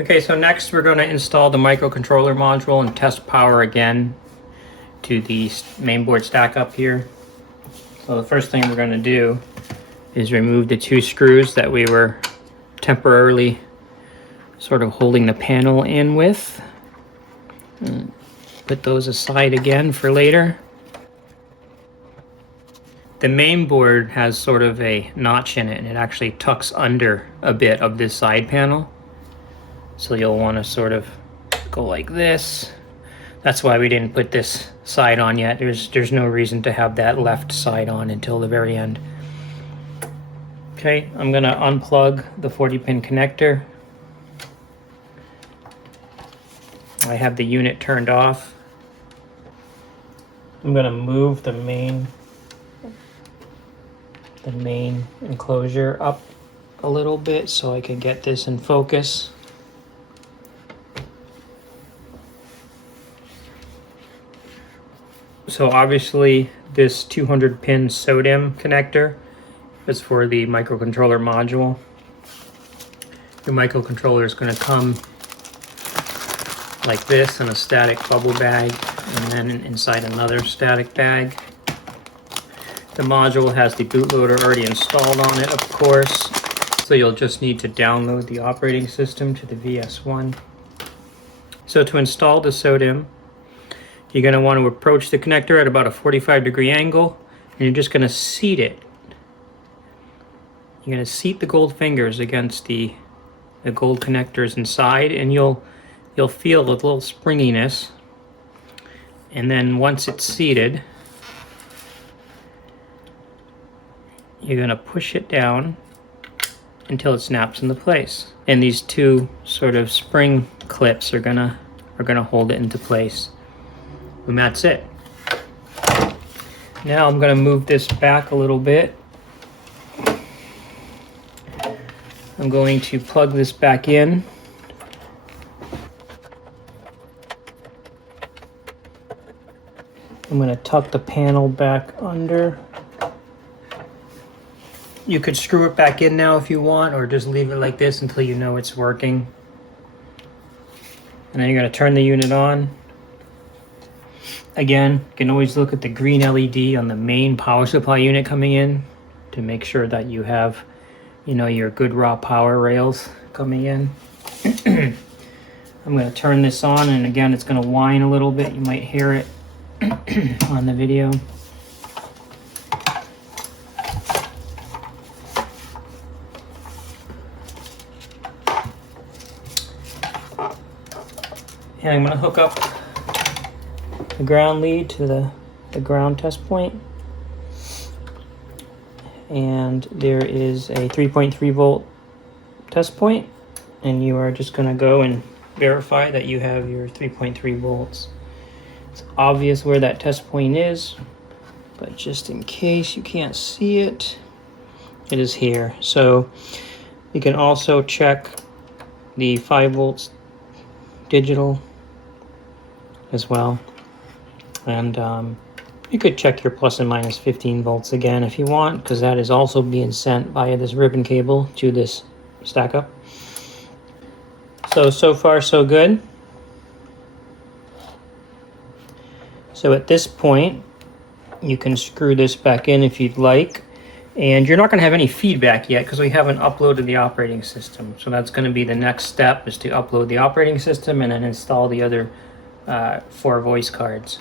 Okay, so next we're going to install the microcontroller module and test power again to the mainboard stack up here. So the first thing we're going to do is remove the two screws that we were temporarily sort of holding the panel in with. And put those aside again for later. The main board has sort of a notch in it, and it actually tucks under a bit of this side panel. So you'll want to sort of go like this. That's why we didn't put this side on yet. There's no reason to have that left side on until the very end. Okay, I'm gonna unplug the 40-pin connector. I have the unit turned off. I'm gonna move the main enclosure up a little bit so I can get this in focus. So obviously this 200-pin SODIMM connector is for the microcontroller module. The microcontroller is going to come like this in a static bubble bag, and then inside another static bag. The module has the bootloader already installed on it, of course, so you'll just need to download the operating system to the VS-1. So to install the SODIMM, you're going to want to approach the connector at about a 45-degree angle, and you're just going to seat it. You're going to seat the gold fingers against the gold connectors inside, and you'll feel a little springiness. And then once it's seated, you're going to push it down until it snaps into place. And these two sort of spring clips are gonna hold it into place. And that's it. Now I'm going to move this back a little bit. I'm going to plug this back in. I'm going to tuck the panel back under. You could screw it back in now if you want, or just leave it like this until you know it's working. And then you're going to turn the unit on. Again, you can always look at the green LED on the main power supply unit coming in to make sure that you have, your good raw power rails coming in. I'm going to turn this on, and again, it's going to whine a little bit. You might hear it on the video. And I'm going to hook up the ground lead to the ground test point. And there is a 3.3 volt test point, and you are just going to go and verify that you have your 3.3 volts. It's obvious where that test point is, but just in case you can't see it, it is here. So you can also check the 5 volts digital as well. And you could check your plus and minus 15 volts again if you want, because that is also being sent via this ribbon cable to this stack up. So far so good. So at this point, you can screw this back in if you'd like. And you're not going to have any feedback yet because we haven't uploaded the operating system. So that's going to be the next step, is to upload the operating system and then install the other 4 voice cards.